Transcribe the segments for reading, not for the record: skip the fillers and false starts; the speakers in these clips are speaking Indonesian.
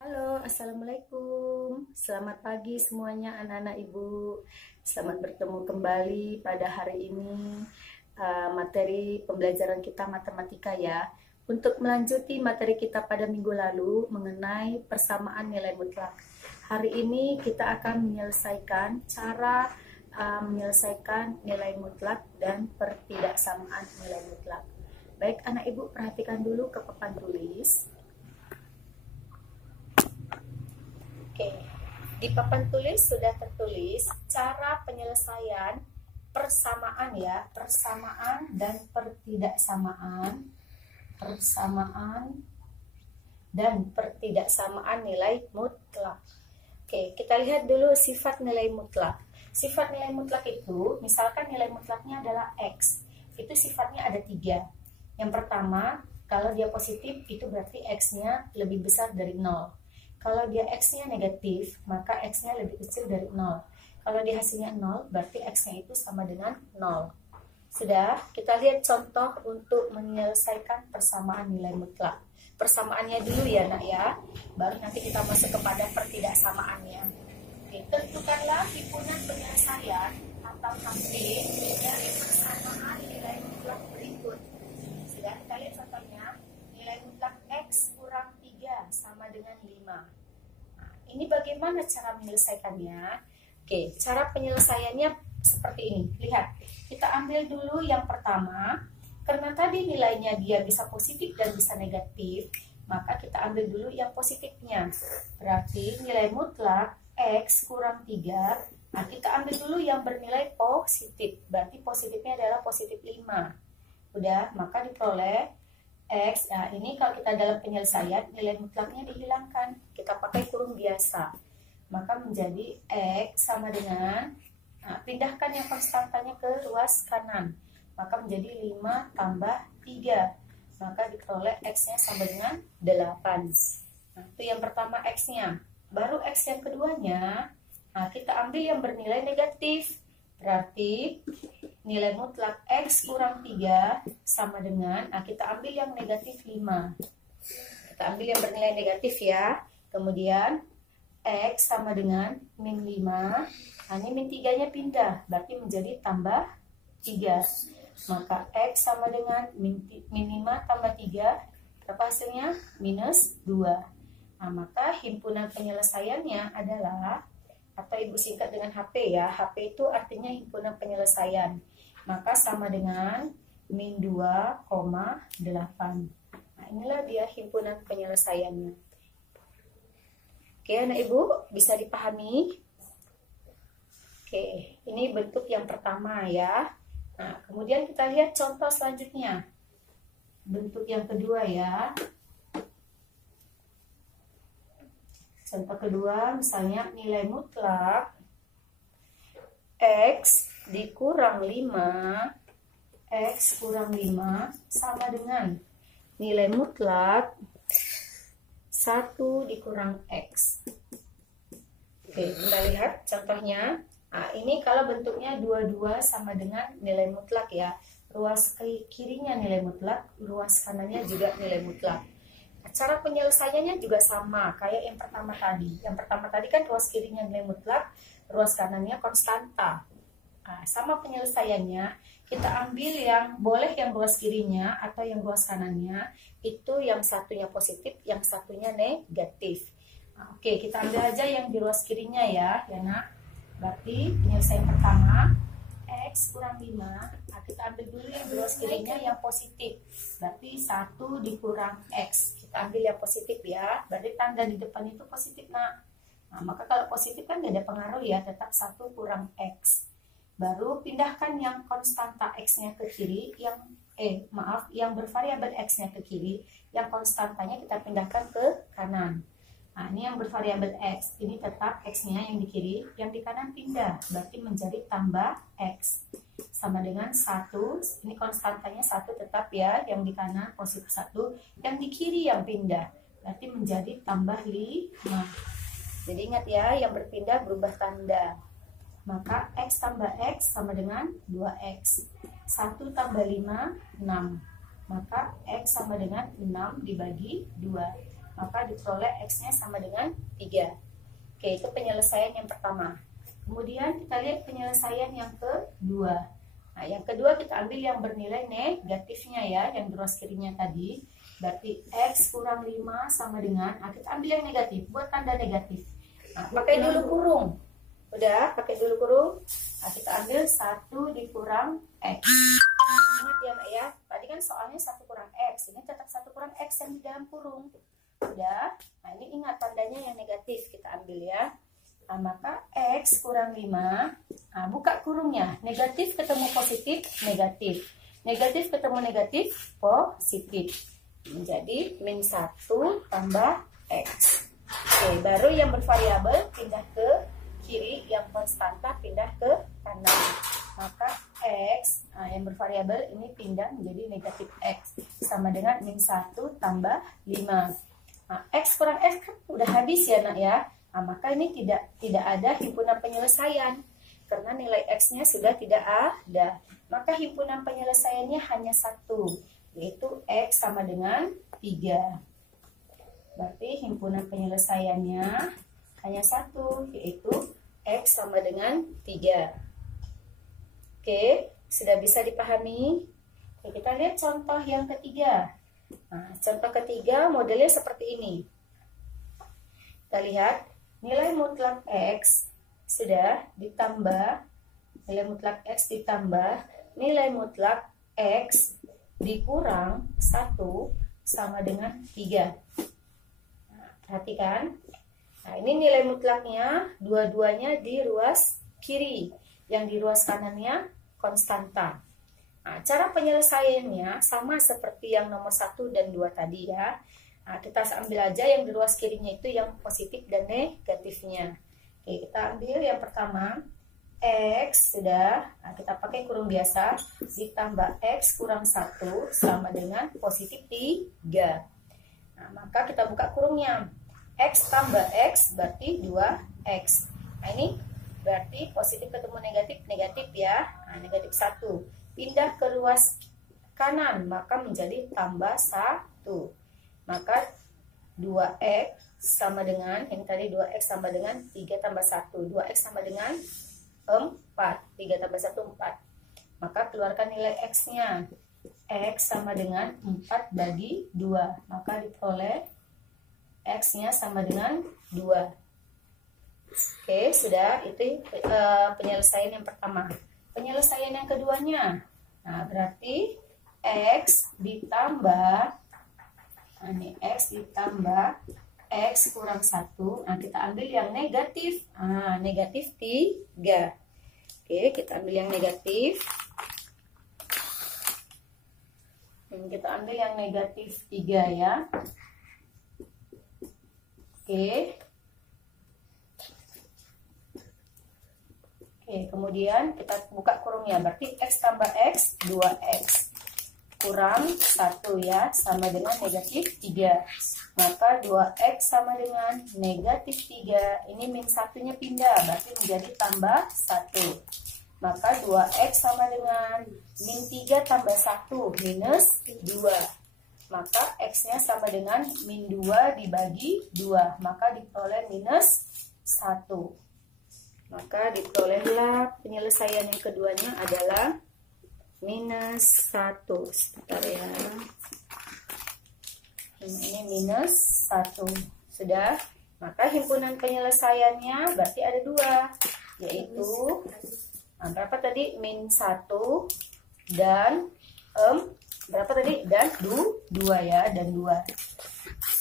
Halo, Assalamualaikum. Selamat pagi semuanya anak-anak ibu. Selamat bertemu kembali pada hari ini. Materi pembelajaran kita matematika ya. Untuk melanjuti materi kita pada minggu lalu mengenai persamaan nilai mutlak. Hari ini kita akan menyelesaikan cara menyelesaikan nilai mutlak dan pertidaksamaan nilai mutlak. Baik anak ibu, perhatikan dulu ke papan tulis. Oke, di papan tulis sudah tertulis cara penyelesaian persamaan ya, persamaan dan pertidaksamaan, persamaan dan pertidaksamaan nilai mutlak. Oke, kita lihat dulu sifat nilai mutlak. Sifat nilai mutlak itu, misalkan nilai mutlaknya adalah X, itu sifatnya ada 3. Yang pertama, kalau dia positif, itu berarti X-nya lebih besar dari 0. Kalau dia X-nya negatif, maka X-nya lebih kecil dari 0. Kalau dia hasilnya 0, berarti X-nya itu sama dengan 0. Sudah, kita lihat contoh untuk menyelesaikan persamaan nilai mutlak. Persamaannya dulu ya nak ya, baru nanti kita masuk kepada pertidaksamaannya. Oke, tentukanlah himpunan penyelesaian atau HP dari persamaan nilai mutlak berikut. Sudah, kita lihat contohnya. Nilai mutlak X kurang 3 sama dengan 5. Nah, ini bagaimana cara menyelesaikannya? Oke, cara penyelesaiannya seperti ini. Lihat, kita ambil dulu yang pertama. Karena tadi nilainya dia bisa positif dan bisa negatif, maka kita ambil dulu yang positifnya. Berarti nilai mutlak X kurang 3. Nah, kita ambil dulu yang bernilai positif. Berarti positifnya adalah positif 5. Udah, maka diperoleh X. Nah, ini kalau kita dalam penyelesaian, nilai mutlaknya dihilangkan. Kita pakai kurung biasa. Maka menjadi X sama dengan, nah, pindahkan yang konstantanya ke ruas kanan. Maka menjadi 5 tambah 3. Maka diperoleh X-nya sama dengan 8. Nah, itu yang pertama X-nya. Baru X yang keduanya, nah, kita ambil yang bernilai negatif. Berarti nilai mutlak X kurang 3 sama dengan, nah kita ambil yang negatif 5. Kita ambil yang bernilai negatif ya. Kemudian X sama dengan min 5. Nah, ini min 3-nya pindah, berarti menjadi tambah 3. Maka X sama dengan min 5 tambah 3. Berapa hasilnya? Minus 2. Nah, maka himpunan penyelesaiannya adalah, atau ibu singkat dengan HP ya. HP itu artinya himpunan penyelesaian. Maka sama dengan min 2,8. Nah, inilah dia himpunan penyelesaiannya. Oke, anak ibu bisa dipahami? Oke, ini bentuk yang pertama ya. Nah, kemudian kita lihat contoh selanjutnya. Bentuk yang kedua ya. Contoh kedua, misalnya nilai mutlak X dikurang 5, X kurang 5 sama dengan nilai mutlak 1 dikurang X. Oke, kita lihat contohnya. Nah, ini kalau bentuknya 22 sama dengan nilai mutlak ya. Ruas kirinya nilai mutlak, ruas kanannya juga nilai mutlak. Cara penyelesaiannya juga sama kayak yang pertama tadi. Yang pertama tadi kan ruas kirinya nilai mutlak, ruas kanannya konstanta. Nah, sama penyelesaiannya, kita ambil yang boleh yang ruas kirinya atau yang ruas kanannya, itu yang satunya positif, yang satunya negatif. Nah, oke, kita ambil aja yang di ruas kirinya ya nak. Berarti penyelesaian pertama X kurang 5. Nah, kita ambil dulu yang di ruas kirinya yang positif. Berarti 1 dikurang X. Kita ambil yang positif ya. Berarti tanda di depan itu positif nak. Nah, maka kalau positif kan gak ada pengaruh ya. Tetap 1 kurang X. Baru pindahkan yang konstanta X-nya ke kiri. Yang bervariabel X-nya ke kiri. Yang konstantanya kita pindahkan ke kanan. Nah, ini yang bervariabel X, ini tetap X-nya yang di kiri, yang di kanan pindah, berarti menjadi tambah X. Sama dengan 1, ini konstantanya 1 tetap ya, yang di kanan positif 1, yang di kiri yang pindah, berarti menjadi tambah 5. Jadi ingat ya, yang berpindah berubah tanda. Maka X tambah X sama dengan 2X. 1 tambah 5, 6. Maka X sama dengan 6 dibagi 2. maka diperoleh X-nya sama dengan 3. Oke, itu penyelesaian yang pertama. Kemudian kita lihat penyelesaian yang kedua. Nah, yang kedua kita ambil yang bernilai negatifnya ya, yang di ruas kirinya tadi. Berarti X kurang 5 sama dengan, nah kita ambil yang negatif, buat tanda negatif. Nah, pakai dulu kurung. Udah, pakai dulu kurung. Nah, kita ambil 1 dikurang X. Ingat ya Nak ya, tadi kan soalnya 1 kurang X, ini tetap 1 kurang X yang di dalam kurung. Udah, nah ini ingat tandanya yang negatif, kita ambil ya. Nah, maka X kurang 5, nah, buka kurungnya, negatif ketemu positif, negatif. Negatif ketemu negatif, positif. Menjadi min 1 tambah X. Oke, baru yang bervariabel pindah ke kiri, yang konstanta pindah ke kanan. Maka X, nah, yang bervariabel ini pindah menjadi negatif X. Sama dengan min 1 tambah 5. Nah, X kurang X kan udah habis ya Nak ya. Nah, maka ini tidak ada himpunan penyelesaian karena nilai X-nya sudah tidak ada. Maka himpunan penyelesaiannya hanya 1, yaitu X sama dengan 3. Berarti himpunan penyelesaiannya hanya 1, yaitu X sama dengan 3. Oke, sudah bisa dipahami? Oke, kita lihat contoh yang ketiga. Nah, contoh ketiga modelnya seperti ini. Kita lihat nilai mutlak X sudah ditambah, nilai mutlak X ditambah nilai mutlak X dikurang 1 sama dengan 3. Nah, perhatikan. Nah, ini nilai mutlaknya dua-duanya di ruas kiri, yang di ruas kanannya konstanta. Nah, cara penyelesaiannya sama seperti yang nomor 1 dan 2 tadi ya. Nah, kita ambil aja yang di ruas kirinya itu yang positif dan negatifnya. Oke, kita ambil yang pertama, X sudah, nah, kita pakai kurung biasa, ditambah X kurang 1 sama dengan positif 3. Nah, maka kita buka kurungnya. X tambah X berarti 2X. Nah, ini berarti positif ketemu negatif, negatif ya. Nah, negatif 1. Pindah ke ruas kanan, maka menjadi tambah 1. Maka 2X sama dengan, yang tadi 2X sama dengan 3 tambah 1. 2X sama dengan 4. 3 tambah 1, 4. Maka keluarkan nilai X-nya. X sama dengan 4 bagi 2. Maka diperoleh X-nya sama dengan 2. Oke, sudah. Itu penyelesaian yang pertama. Penyelesaian yang keduanya. Nah, berarti X ditambah, nah, ini X ditambah X kurang 1. Nah, kita ambil yang negatif. Nah, negatif 3. Oke, kita ambil yang negatif. Kita ambil yang negatif 3 ya. Oke. Oke, kemudian kita buka kurungnya. Berarti X tambah X, 2X. Kurang 1 ya, sama dengan negatif 3. Maka 2X sama dengan negatif 3. Ini min 1-nya pindah, berarti menjadi tambah 1. Maka 2X sama dengan min 3 tambah 1, minus 2. Maka X-nya sama dengan min 2 dibagi 2. Maka diperoleh minus 1. Maka diperolehlah penyelesaian yang keduanya adalah minus 1. Sebentar ya. Ini minus 1. Sudah. Maka himpunan penyelesaiannya berarti ada 2. Yaitu, nah, berapa tadi? Min 1 dan berapa tadi? Dan 2 ya. Dan 2.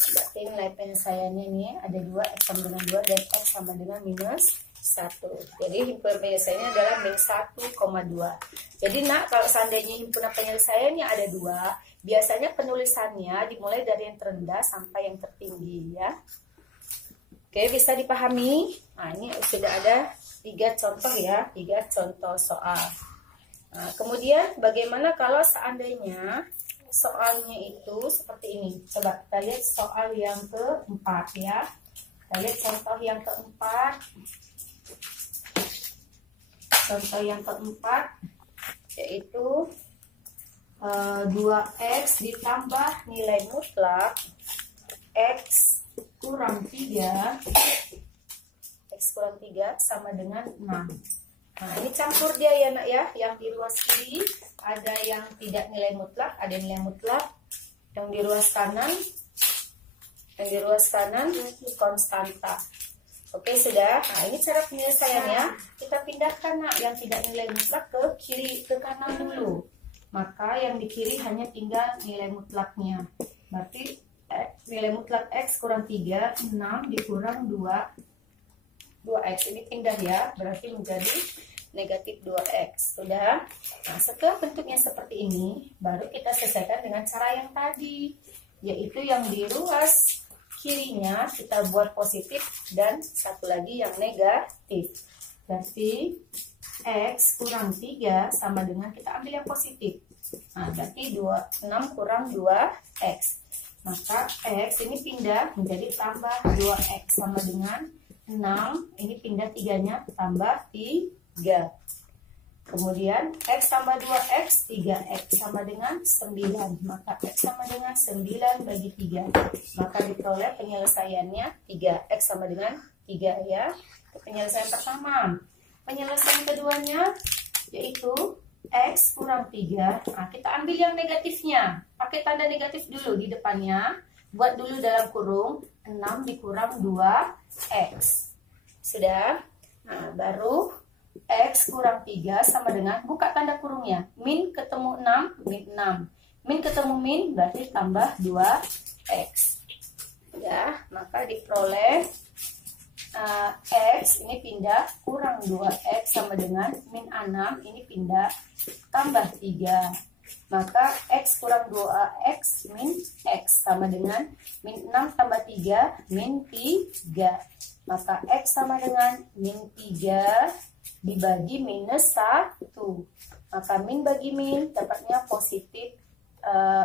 Berarti nilai penyelesaiannya ini ada 2. X sama dengan 2 dan X sama dengan minus 1. Jadi himpunan penyelesaiannya adalah min 1,2. Jadi Nak, kalau seandainya himpunan penyelesaiannya ada 2, biasanya penulisannya dimulai dari yang terendah sampai yang tertinggi ya. Oke, bisa dipahami? Nah, ini sudah ada 3 contoh ya, 3 contoh soal. Nah, kemudian bagaimana kalau seandainya soalnya itu seperti ini? Coba kita lihat soal yang keempat ya. Kita lihat contoh yang keempat. Contoh yang keempat yaitu 2X ditambah nilai mutlak X kurang 3 sama dengan 6. Nah, ini campur dia ya nak ya. Yang di ruas kiri ada yang tidak nilai mutlak, ada yang nilai mutlak. Yang di ruas kanan konstanta. Oke, sudah. Nah, ini cara penyelesaiannya. Kita pindahkan nak yang tidak nilai mutlak ke kiri, ke kanan dulu. Maka yang di kiri hanya tinggal nilai mutlaknya. Berarti nilai mutlak X kurang 3, 6 dikurang 2X. Ini pindah ya, berarti menjadi negatif 2X. Sudah. Nah, setelah bentuknya seperti ini, baru kita selesaikan dengan cara yang tadi, yaitu yang di ruas kirinya kita buat positif dan satu lagi yang negatif. Berarti X kurang 3 sama dengan kita ambil yang positif. Nah, berarti 6 kurang 2X. Maka X ini pindah menjadi tambah 2X sama dengan 6. Ini pindah 3-nya tambah 3. Kemudian X tambah 2X, 3X sama dengan 9. Maka X sama dengan 9 bagi 3. Maka diperoleh penyelesaiannya 3X sama dengan 3 ya. Itu penyelesaian pertama. Penyelesaian keduanya yaitu X kurang 3. Nah, kita ambil yang negatifnya. Pakai tanda negatif dulu di depannya. Buat dulu dalam kurung 6 dikurang 2X. Sudah. Nah, baru X kurang 3 sama dengan, buka tanda kurungnya, min ketemu 6, min 6. Min ketemu min, berarti tambah 2X. Ya, maka diperoleh X ini pindah kurang 2X sama dengan min 6, ini pindah tambah 3. Maka X kurang 2X min X sama dengan min 6 tambah 3, min 3. Maka X sama dengan min 3 dibagi minus 1. Maka min bagi min dapatnya positif,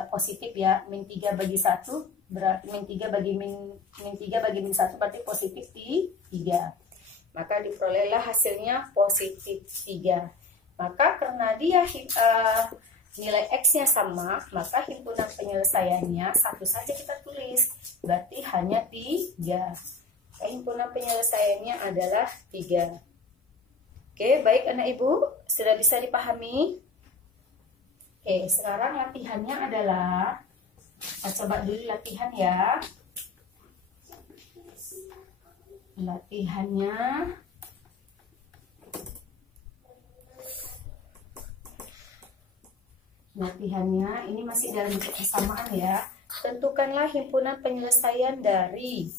positif ya. Min 3 bagi 1 berarti min 3 bagi min 1 berarti positif 3. Maka diperolehlah hasilnya positif 3. Maka karena dia nilai X-nya sama, maka himpunan penyelesaiannya satu saja kita tulis, berarti hanya 3. Himpunan penyelesaiannya adalah 3. Oke, baik anak ibu, sudah bisa dipahami? Oke, sekarang latihannya adalah, kita coba dulu latihan ya. Latihannya ini masih dalam bentuk persamaan ya. Tentukanlah himpunan penyelesaian dari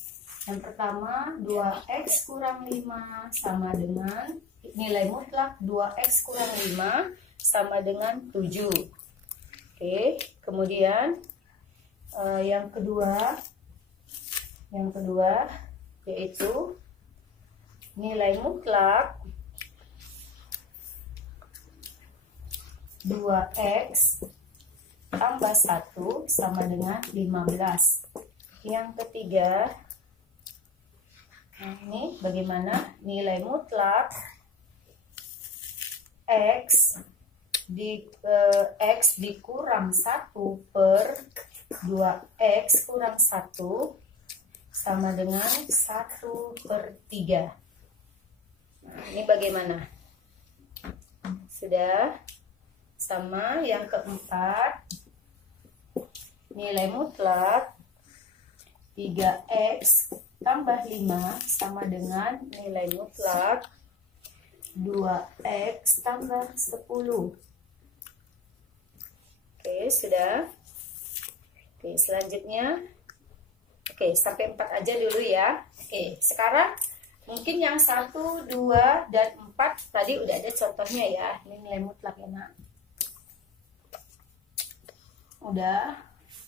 yang pertama 2X kurang 5 sama dengan nilai mutlak 2X kurang 5 sama dengan 7. Oke, kemudian yang kedua yaitu nilai mutlak 2X tambah 1 sama dengan 15. Yang ketiga, ini bagaimana nilai mutlak X dikurang 1 per 2X kurang 1 sama dengan 1/3. Nah, ini bagaimana? Sudah? Sama yang keempat, nilai mutlak 3X tambah 5 sama dengan nilai mutlak 2X tambah 10. Oke, sudah. Oke, selanjutnya. Oke, sampai 4 aja dulu ya. Oke, sekarang mungkin yang 1, 2, dan 4 tadi udah ada contohnya ya. Ini nilai mutlak ya nak. Udah.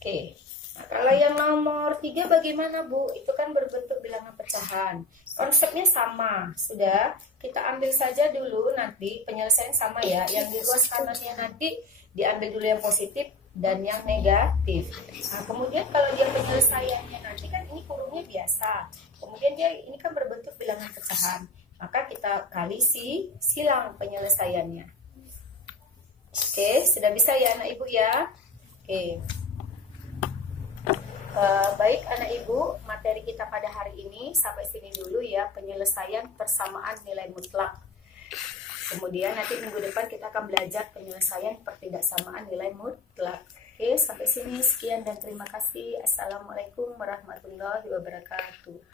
Oke. Nah, kalau yang nomor 3 bagaimana Bu? Itu kan berbentuk bilangan pecahan. Konsepnya sama. Sudah. Kita ambil saja dulu nanti penyelesaian sama ya. Yang di ruas kanannya nanti diambil dulu yang positif dan yang negatif. Nah, kemudian kalau dia penyelesaiannya nanti kan ini kurungnya biasa. Kemudian dia ini kan berbentuk bilangan pecahan. Maka kita kali silang penyelesaiannya. Oke, sudah bisa ya anak ibu ya? Oke. Baik anak ibu, materi kita pada hari ini sampai sini dulu ya, penyelesaian persamaan nilai mutlak. Kemudian nanti minggu depan kita akan belajar penyelesaian pertidaksamaan nilai mutlak. Oke, sampai sini sekian dan terima kasih. Assalamualaikum warahmatullahi wabarakatuh.